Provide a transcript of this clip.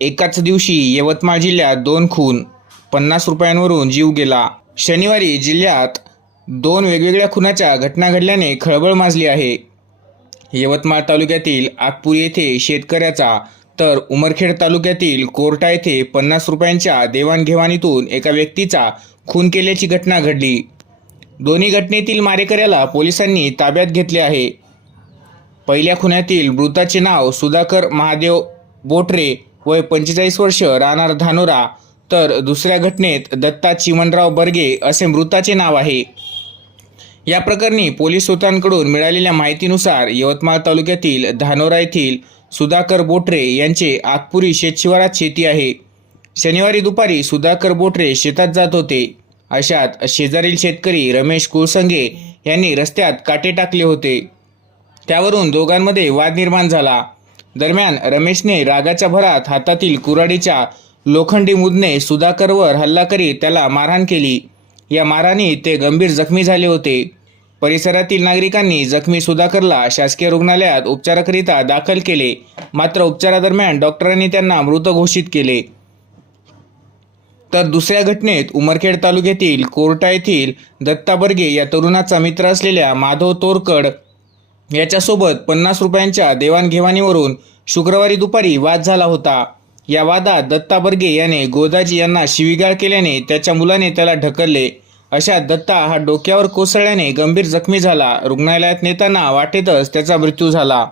एकाच दिवशी यवतमाळ जिल्ह्यात दोन खून पन्नास रुपयांवरून जीव गेला. शनिवारी जिल्ह्यात दोन वेगवेगळ्या खुनाच्या घटना घडल्याने खळबळ माजली आहे. यवतमाळ तालुक्यातील आगपूर येथे शेतकऱ्याचा तर उमरखेड तालुक्यातील कोर्टा येथे पन्नास रुपयांच्या देवाणघेवाणीतून एका व्यक्तीचा खून केल्याची घटना घडली. दोन्ही घटनेतील मारेकऱ्याला पोलिसांनी ताब्यात घेतले आहे. पहिल्या खुन्यातील मृताचे नाव सुधाकर महादेव बोटरे वय पंचेचाळीस वर्ष राहणार धानोरा. तर दुसऱ्या घटनेत दत्ता चिमणराव बर्गे असे मृताचे नाव आहे. या प्रकरणी पोलीस सूत्रांकडून मिळालेल्या माहितीनुसार यवतमाळ तालुक्यातील धानोरा येथील सुधाकर बोटरे यांचे आगपुरी शेतशिवारात शेती आहे. शनिवारी दुपारी सुधाकर बोटरे शेतात जात होते. अशात शेजारील शेतकरी रमेश कुळसंगे यांनी रस्त्यात काटे टाकले होते. त्यावरून दोघांमध्ये वाद निर्माण झाला. दरम्यान रमेशने रागाच्या भरात हातातील कुऱ्हाडीच्या लोखंडी मुदने सुधाकरवर हल्ला करीत त्याला मारहाण केली. या मारहाणीत ते गंभीर जखमी झाले होते. परिसरातील नागरिकांनी जखमी सुधाकरला शासकीय रुग्णालयात उपचाराकरिता दाखल केले. मात्र उपचारादरम्यान डॉक्टरांनी त्यांना मृत घोषित केले. तर दुसऱ्या घटनेत उमरखेड तालुक्यातील कोर्टा येथील दत्ता बर्गे या तरुणाचा मित्र असलेल्या माधव तोरकड याच्यासोबत पन्नास रुपयांच्या देवाणघेवाणीवरून शुक्रवारी दुपारी वाद झाला होता. या वादात दत्ता बर्गे याने गोदाजी यांना शिवीगाळ केल्याने त्याच्या मुलाने त्याला ढकलले. अशा दत्ता हा डोक्यावर कोसळल्याने गंभीर जखमी झाला. रुग्णालयात नेताना वाटेतच त्याचा मृत्यू झाला.